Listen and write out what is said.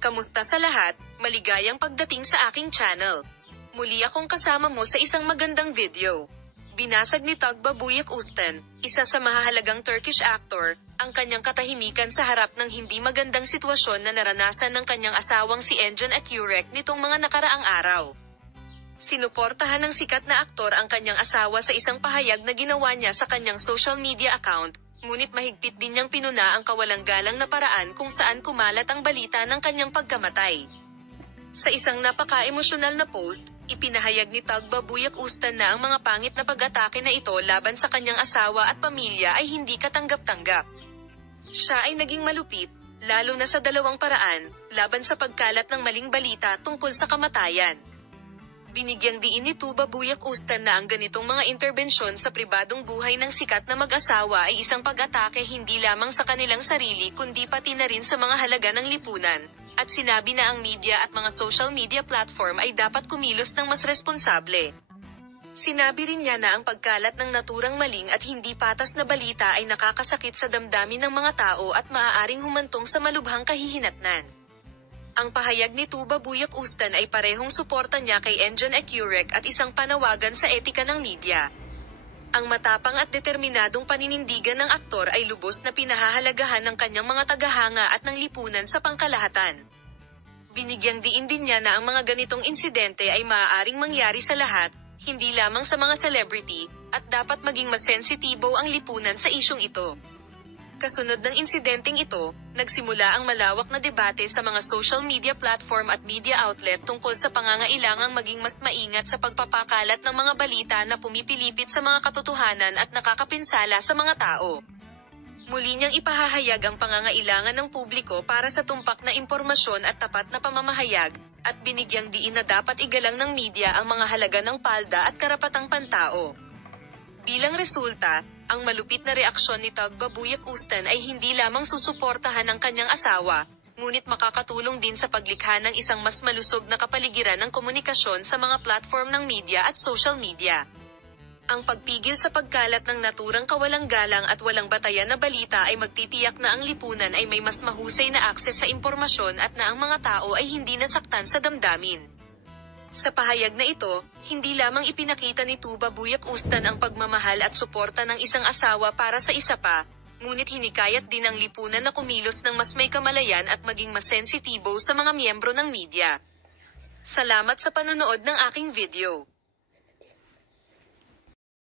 Kamusta sa lahat? Maligayang pagdating sa aking channel. Muli akong kasama mo sa isang magandang video. Binasag ni Tugba Büyük Üstün, isa sa mahahalagang Turkish actor, ang kanyang katahimikan sa harap ng hindi magandang sitwasyon na naranasan ng kanyang asawang si Engin Akyurek nitong mga nakaraang araw. Sinuportahan ng sikat na aktor ang kanyang asawa sa isang pahayag na ginawa niya sa kanyang social media account, ngunit mahigpit din niyang pinuna ang kawalang-galang na paraan kung saan kumalat ang balita ng kanyang pagkamatay. Sa isang napaka-emosyonal na post, ipinahayag ni Tugba Büyük Üstün na ang mga pangit na pag-atake na ito laban sa kanyang asawa at pamilya ay hindi katanggap-tanggap. Siya ay naging malupit, lalo na sa dalawang paraan, laban sa pagkalat ng maling balita tungkol sa kamatayan. Binigyang diin ni Tugba Büyük Üstün na ang ganitong mga interbensyon sa pribadong buhay ng sikat na mag-asawa ay isang pag-atake hindi lamang sa kanilang sarili kundi pati na rin sa mga halaga ng lipunan, at sinabi na ang media at mga social media platform ay dapat kumilos ng mas responsable. Sinabi rin niya na ang pagkalat ng naturang maling at hindi patas na balita ay nakakasakit sa damdamin ng mga tao at maaaring humantong sa malubhang kahihinatnan. Ang pahayag ni Tugba Büyük Üstün ay parehong suporta niya kay Engin Akyurek at isang panawagan sa etika ng media. Ang matapang at determinadong paninindigan ng aktor ay lubos na pinahahalagahan ng kanyang mga tagahanga at ng lipunan sa pangkalahatan. Binigyang diin din niya na ang mga ganitong insidente ay maaaring mangyari sa lahat, hindi lamang sa mga celebrity, at dapat maging mas sensitibo ang lipunan sa isyong ito. Kasunod ng insidenteng ito, nagsimula ang malawak na debate sa mga social media platform at media outlet tungkol sa pangangailangang maging mas maingat sa pagpapakalat ng mga balita na pumipilipit sa mga katotohanan at nakakapinsala sa mga tao. Muli niyang ipahahayag ang pangangailangan ng publiko para sa tumpak na impormasyon at tapat na pamamahayag, at binigyang diin na dapat igalang ng media ang mga halaga ng palda at karapatang pantao. Bilang resulta, ang malupit na reaksyon ni Tugba Büyük Üstün ay hindi lamang susuportahan ang kanyang asawa, ngunit makakatulong din sa paglikha ng isang mas malusog na kapaligiran ng komunikasyon sa mga platform ng media at social media. Ang pagpigil sa pagkalat ng naturang kawalang-galang at walang batayan na balita ay magtitiyak na ang lipunan ay may mas mahusay na akses sa impormasyon at na ang mga tao ay hindi nasaktan sa damdamin. Sa pahayag na ito, hindi lamang ipinakita ni Tugba Büyük Üstün ang pagmamahal at suporta ng isang asawa para sa isa pa, ngunit hinikayat din ang lipunan na kumilos ng mas may kamalayan at maging mas sensitibo sa mga miyembro ng media. Salamat sa panonood ng aking video.